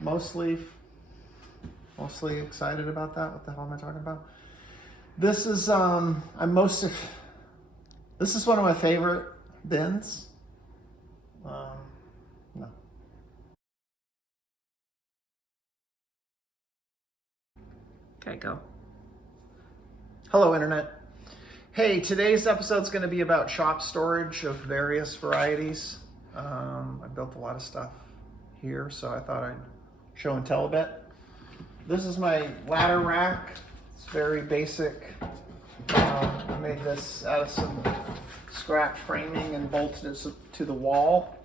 mostly excited about that. What the hell am I talking about? This is this is one of my favorite bins. No. Okay, go. Hello, Internet. Hey, today's episode is going to be about shop storage of various varieties. I built a lot of stuff here, so I thought I'd show and tell a bit. This is my ladder rack. It's very basic. I made this out of some scrap framing and bolted it to the wall.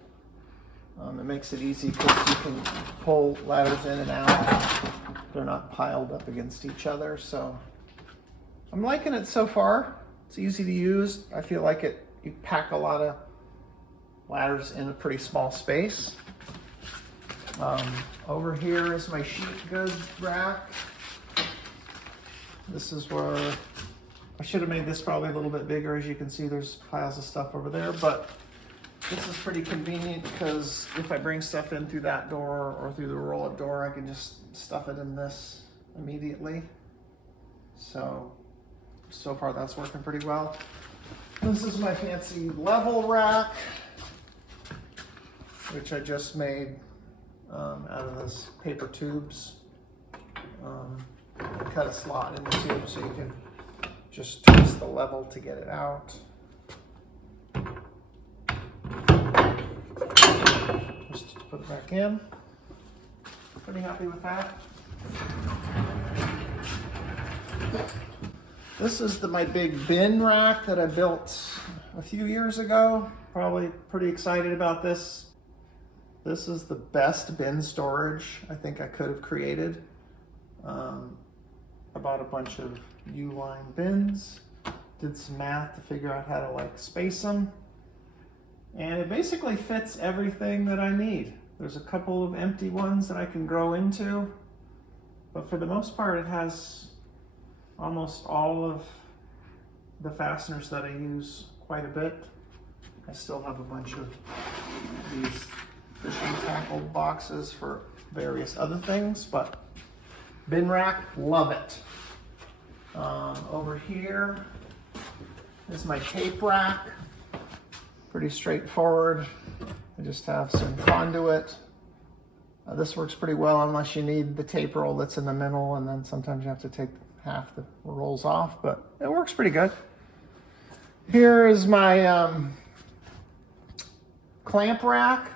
It makes it easy because you can pull ladders in and out. They're not piled up against each other, so I'm liking it so far. It's easy to use. I feel like you pack a lot of ladders in a pretty small space. Over here is my sheet goods rack. This is where I should have made this probably a little bit bigger. As you can see, there's piles of stuff over there, but this is pretty convenient because if I bring stuff in through that door or through the roll-up door, I can just stuff it in this immediately. So far that's working pretty well. This is my fancy level rack, which I just made out of this paper tubes. I cut a slot in the tube so you can just twist the level to get it out. Just put it back in. Pretty happy with that. This is my big bin rack that I built a few years ago. Probably pretty excited about this. This is the best bin storage I think I could have created. I bought a bunch of U-line bins, did some math to figure out how to space them, and it basically fits everything that I need. There's a couple of empty ones that I can grow into, but for the most part it has almost all of the fasteners that I use quite a bit. I still have a bunch of these fishing tackle boxes for various other things, but bin rack, love it. Over here is my tape rack. Pretty straightforward. I just have some conduit. This works pretty well unless you need the tape roll that's in the middle, and then sometimes you have to take half the rolls off, but it works pretty good. Here is my clamp rack.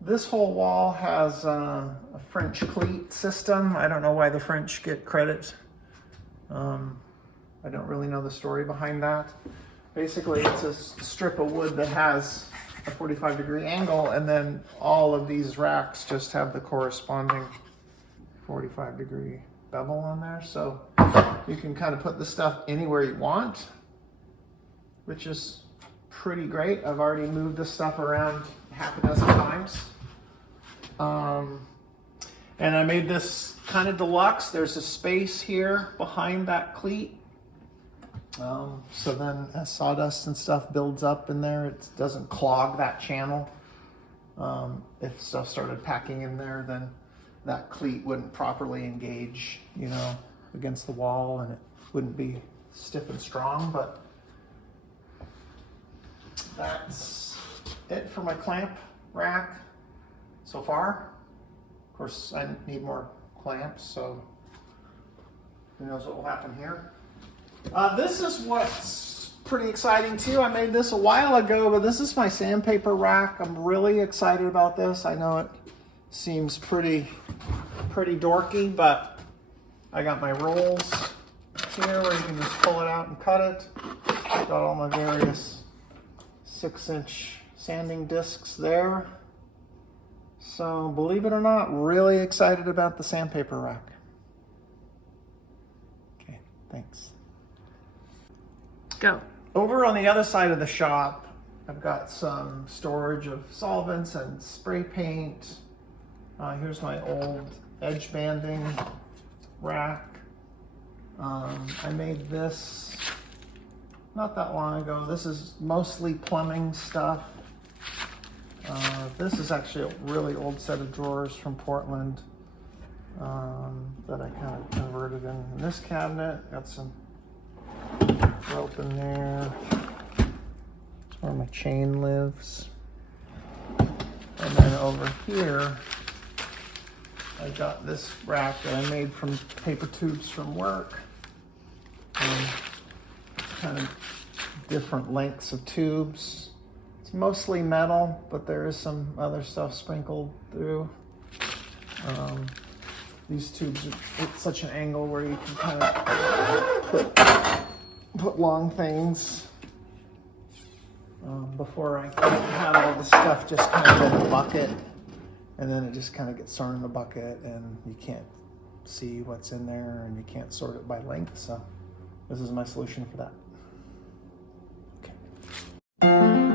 This whole wall has a French cleat system. I don't know why the French get credit. I don't really know the story behind that. Basically, it's a strip of wood that has a 45-degree angle, and then all of these racks just have the corresponding 45-degree bevel on there. So you can kind of put the stuff anywhere you want, which is pretty great. I've already moved this stuff around half a dozen times. And I made this kind of deluxe. There's a space here behind that cleat. So then as sawdust and stuff builds up in there, it doesn't clog that channel. If stuff started packing in there, then that cleat wouldn't properly engage, against the wall, and it wouldn't be stiff and strong. But that's it for my clamp rack so far. Of course, I need more clamps, so who knows what will happen here. This is what's pretty exciting too. I made this a while ago, but this is my sandpaper rack. I'm really excited about this. I know it seems pretty dorky, but I got my rolls here where you can just pull it out and cut it. Got all my various 6-inch sanding discs there. So believe it or not, really excited about the sandpaper rack. Okay, thanks. Go. Over on the other side of the shop, I've got some storage of solvents and spray paint. Here's my old edge banding rack. I made this not that long ago. This is mostly plumbing stuff. This is actually a really old set of drawers from Portland that I kind of converted in this cabinet. Got some rope in there. That's where my chain lives. And then over here, I got this rack that I made from paper tubes from work. It's kind of different lengths of tubes. It's mostly metal, but there is some other stuff sprinkled through. These tubes are at such an angle where you can kind of put long things. Before I have all the stuff just kind of in a bucket, and then it just kind of gets thrown in the bucket, and you can't see what's in there, and you can't sort it by length. So this is my solution for that. Okay.